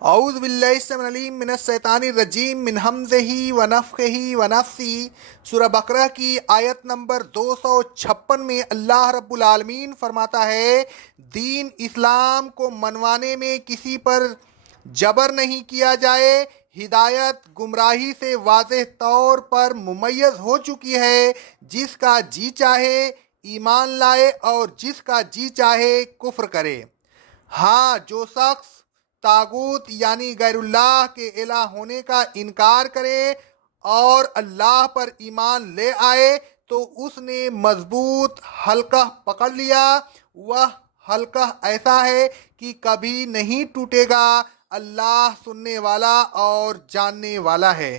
اعوذ باللہ السمیع العلیم من الشیطان الرجیم من حمزہ ونفخہ ونفثہ۔ سورہ بقرہ کی آیت نمبر 256 میں اللہ رب العالمین فرماتا ہے، دین اسلام کو منوانے میں کسی پر جبر نہیں کیا جائے۔ ہدایت گمراہی سے واضح طور پر ممیز ہو چکی ہے۔ جس کا جی چاہے ایمان لائے اور جس کا جی چاہے کفر کرے۔ ہاں، جو شخص طاغوت یعنی غیر اللہ کے الہ ہونے کا انکار کرے اور اللہ پر ایمان لے آئے تو اس نے مضبوط حلقہ پکڑ لیا۔ وہ حلقہ ایسا ہے کہ کبھی نہیں ٹوٹے گا۔ اللہ سننے والا اور جاننے والا ہے۔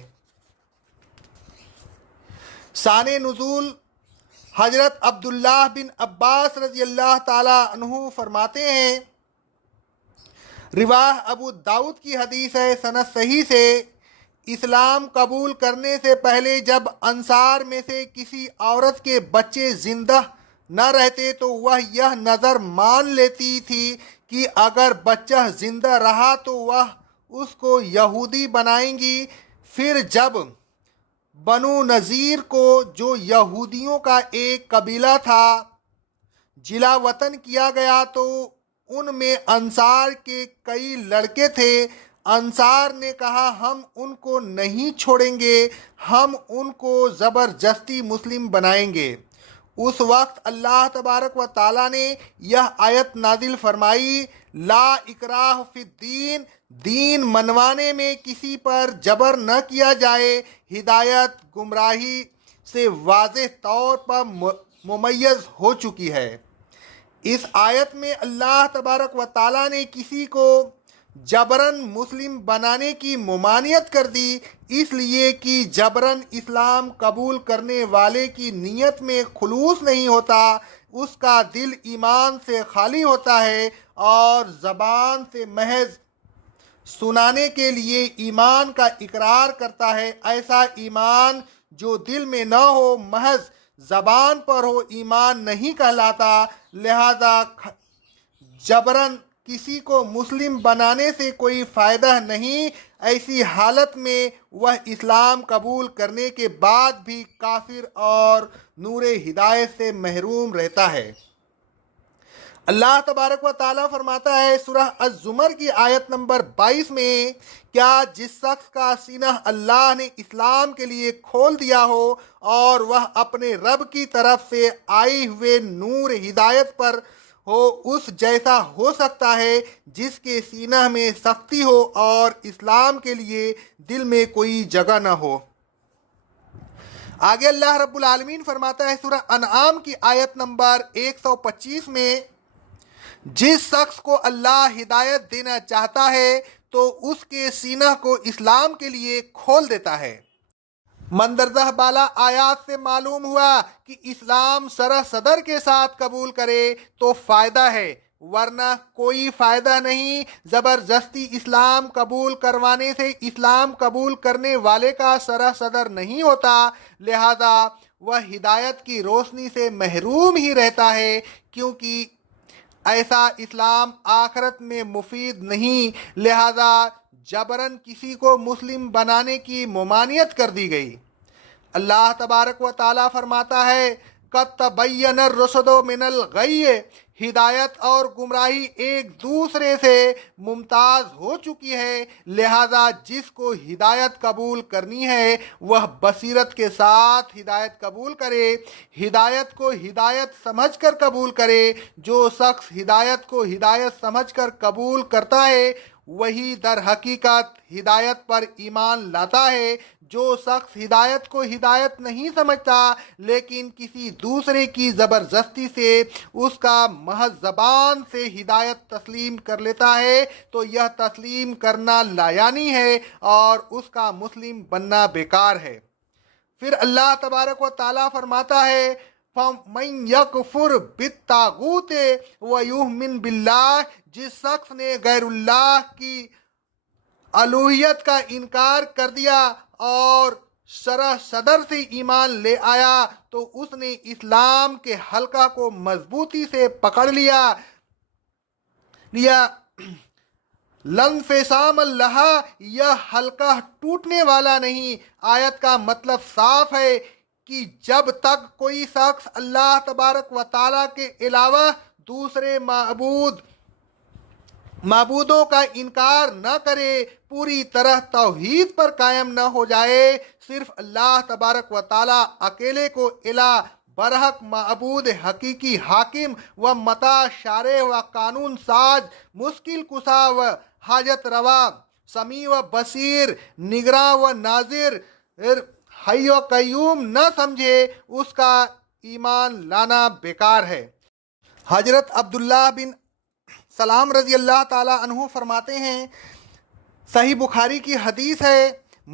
شان نزول حضرت عبداللہ بن عباس رضی اللہ تعالی عنہ فرماتے ہیں، رواہ ابو داؤد کی حدیث ہے، سند صحیح سے، اسلام قبول کرنے سے پہلے جب انصار میں سے کسی عورت کے بچے زندہ نہ رہتے تو وہ یہ نظر مان لیتی تھی کہ اگر بچہ زندہ رہا تو وہ اس کو یہودی بنائیں گی۔ پھر جب بنو نذیر کو، جو یہودیوں کا ایک قبیلہ تھا، جلا وطن کیا گیا تو ان میں انصار کے کئی لڑکے تھے۔ انصار نے کہا، ہم ان کو نہیں چھوڑیں گے، ہم ان کو زبردستی مسلم بنائیں گے۔ اس وقت اللہ تبارک و تعالیٰ نے یہ آیت نازل فرمائی، لا اکراہ فی الدین، دین منوانے میں کسی پر جبر نہ کیا جائے۔ ہدایت گمراہی سے واضح طور پر ممیز ہو چکی ہے۔ اس آیت میں اللہ تبارک و تعالیٰ نے کسی کو جبراً مسلم بنانے کی ممانعت کر دی، اس لیے کہ جبراً اسلام قبول کرنے والے کی نیت میں خلوص نہیں ہوتا، اس کا دل ایمان سے خالی ہوتا ہے اور زبان سے محض سنانے کے لیے ایمان کا اقرار کرتا ہے۔ ایسا ایمان جو دل میں نہ ہو، محض زبان پر ہو، ایمان نہیں کہلاتا۔ لہذا جبراً کسی کو مسلم بنانے سے کوئی فائدہ نہیں۔ ایسی حالت میں وہ اسلام قبول کرنے کے بعد بھی کافر اور نور ہدایت سے محروم رہتا ہے۔ اللہ تبارک و تعالیٰ فرماتا ہے سورہ الزمر کی آیت نمبر 22 میں، کیا جس شخص کا سینہ اللہ نے اسلام کے لیے کھول دیا ہو اور وہ اپنے رب کی طرف سے آئے ہوئے نور ہدایت پر ہو، اس جیسا ہو سکتا ہے جس کے سینہ میں سختی ہو اور اسلام کے لیے دل میں کوئی جگہ نہ ہو۔ آگے اللہ رب العالمین فرماتا ہے سورہ انعام کی آیت نمبر 125 میں، جس شخص کو اللہ ہدایت دینا چاہتا ہے تو اس کے سینہ کو اسلام کے لیے کھول دیتا ہے۔ مندرجہ بالا آیات سے معلوم ہوا کہ اسلام شرح صدر کے ساتھ قبول کرے تو فائدہ ہے، ورنہ کوئی فائدہ نہیں۔ زبردستی اسلام قبول کروانے سے اسلام قبول کرنے والے کا شرح صدر نہیں ہوتا، لہذا وہ ہدایت کی روشنی سے محروم ہی رہتا ہے، کیونکہ ایسا اسلام آخرت میں مفید نہیں۔ لہذا جبراً کسی کو مسلم بنانے کی ممانعت کر دی گئی۔ اللہ تبارک و تعالیٰ فرماتا ہے، قد تبین الرشد من الغی، ہدایت اور گمراہی ایک دوسرے سے ممتاز ہو چکی ہے، لہذا جس کو ہدایت قبول کرنی ہے وہ بصیرت کے ساتھ ہدایت قبول کرے، ہدایت کو ہدایت سمجھ کر قبول کرے۔ جو شخص ہدایت کو ہدایت سمجھ کر قبول کرتا ہے وہی در حقیقت ہدایت پر ایمان لاتا ہے۔ جو شخص ہدایت کو ہدایت نہیں سمجھتا لیکن کسی دوسرے کی زبردستی سے اس کا محض زبان سے ہدایت تسلیم کر لیتا ہے تو یہ تسلیم کرنا لایانی ہے اور اس کا مسلم بننا بیکار ہے۔ پھر اللہ تبارک و تعالیٰ فرماتا ہے، فَمَن يَكْفُرْ بِالطَّاغُوتِ وَيُؤْمِنْ بِاللَّهِ، جس شخص نے غیر اللہ کی الوہیت کا انکار کر دیا اور شرح صدر سے ایمان لے آیا تو اس نے اسلام کے حلقہ کو مضبوطی سے پکڑ لیا۔ لنفسام اللہ، یہ حلقہ ٹوٹنے والا نہیں۔ آیت کا مطلب صاف ہے کہ جب تک کوئی شخص اللہ تبارک و تعالیٰ کے علاوہ دوسرے معبودوں کا انکار نہ کرے، پوری طرح توحید پر قائم نہ ہو جائے، صرف اللہ تبارک و تعالیٰ اکیلے کو الہ برحق معبود حقیقی، حاکم و متا، شارع و قانون ساز، مشکل کشا و حاجت روا، سمیع و بصیر، نگراں و ناظر، حی و قیوم نہ سمجھے، اس کا ایمان لانا بیکار ہے۔ حضرت عبداللہ بن سلام رضی اللہ تعالیٰ عنہ فرماتے ہیں، صحیح بخاری کی حدیث ہے،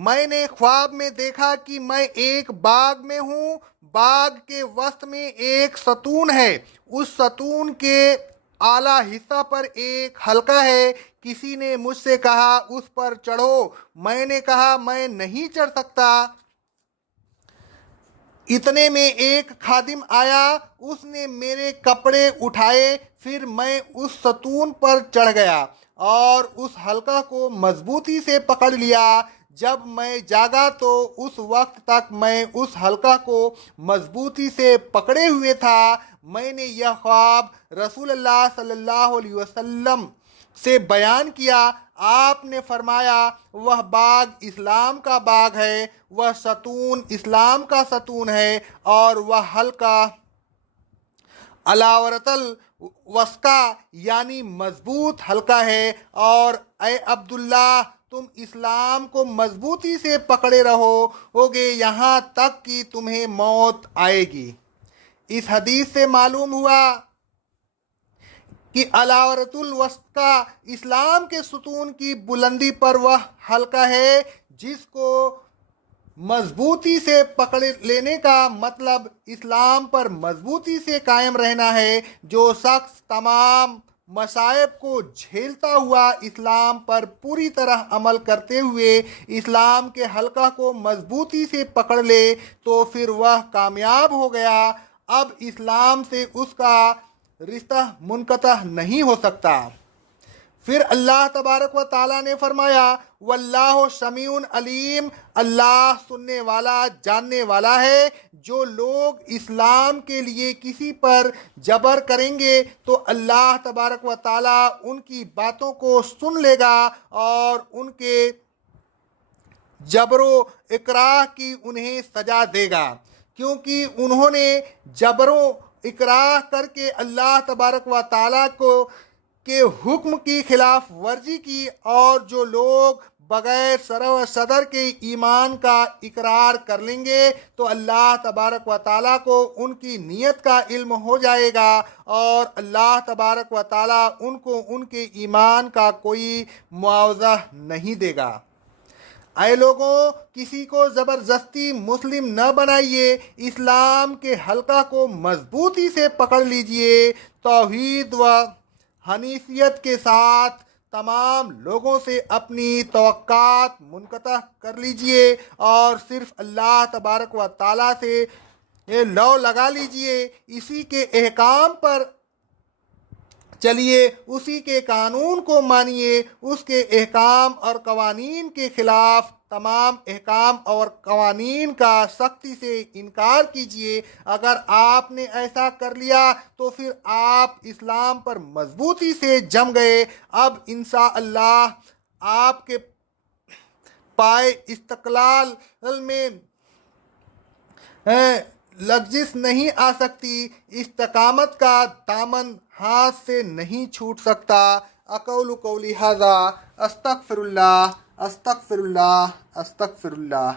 میں نے خواب میں دیکھا کہ میں ایک باغ میں ہوں، باغ کے وسط میں ایک ستون ہے، اس ستون کے اعلیٰ حصہ پر ایک حلقہ ہے۔ کسی نے مجھ سے کہا اس پر چڑھو، میں نے کہا میں نہیں چڑھ سکتا۔ اتنے میں ایک خادم آیا، اس نے میرے کپڑے اٹھائے، پھر میں اس ستون پر چڑھ گیا اور اس حلقہ کو مضبوطی سے پکڑ لیا۔ جب میں جاگا تو اس وقت تک میں اس حلقہ کو مضبوطی سے پکڑے ہوئے تھا۔ میں نے یہ خواب رسول اللہ صلی اللہ علیہ وسلم سے بیان کیا۔ آپ نے فرمایا، وہ باغ اسلام کا باغ ہے، وہ ستون اسلام کا ستون ہے، اور وہ حلقہ علاورت الوثقی یعنی مضبوط حلقہ ہے۔ اور اے عبداللہ، تم اسلام کو مضبوطی سے پکڑے رہو گے یہاں تک کہ تمہیں موت آئے گی۔ اس حدیث سے معلوم ہوا کہ علاورت الوثقی اسلام کے ستون کی بلندی پر وہ حلقہ ہے جس کو مضبوطی سے پکڑ لینے کا مطلب اسلام پر مضبوطی سے قائم رہنا ہے۔ جو شخص تمام مصائب کو جھیلتا ہوا اسلام پر پوری طرح عمل کرتے ہوئے اسلام کے حلقہ کو مضبوطی سے پکڑ لے تو پھر وہ کامیاب ہو گیا۔ اب اسلام سے اس کا رشتہ منقطع نہیں ہو سکتا۔ پھر اللہ تبارک و تعالیٰ نے فرمایا، واللہ سمیع علیم، اللہ سننے والا جاننے والا ہے۔ جو لوگ اسلام کے لیے کسی پر جبر کریں گے تو اللہ تبارک و تعالیٰ ان کی باتوں کو سن لے گا اور ان کے جبر و اکراہ کی انہیں سزا دے گا، کیونکہ انہوں نے جبر و اکراہ کر کے اللہ تبارک و تعالیٰ کے حکم کی خلاف ورزی کی۔ اور جو لوگ بغیر سر و صدر کے ایمان کا اقرار کر لیں گے تو اللہ تبارک و تعالیٰ کو ان کی نیت کا علم ہو جائے گا، اور اللہ تبارک و تعالیٰ ان کو ان کے ایمان کا کوئی معاوضہ نہیں دے گا۔ اے لوگوں، کسی کو زبردستی مسلم نہ بنائیے، اسلام کے حلقہ کو مضبوطی سے پکڑ لیجئے، توحید و حنیفیت کے ساتھ تمام لوگوں سے اپنی توقعات منقطع کر لیجئے اور صرف اللہ تبارک و تعالیٰ سے لو لگا لیجئے، اسی کے احکام پر چلیے، اسی کے قانون کو مانیے، اس کے احکام اور قوانین کے خلاف تمام احکام اور قوانین کا سختی سے انکار کیجیے۔ اگر آپ نے ایسا کر لیا تو پھر آپ اسلام پر مضبوطی سے جم گئے۔ اب انشاءاللہ آپ کے پائے استقلال میں لغزش نہیں آ سکتی، استقامت کا دامن ہاتھ سے نہیں چھوٹ سکتا۔ اقول قولی ھذا، استغفر اللہ، استغفر اللہ، استغفر اللہ۔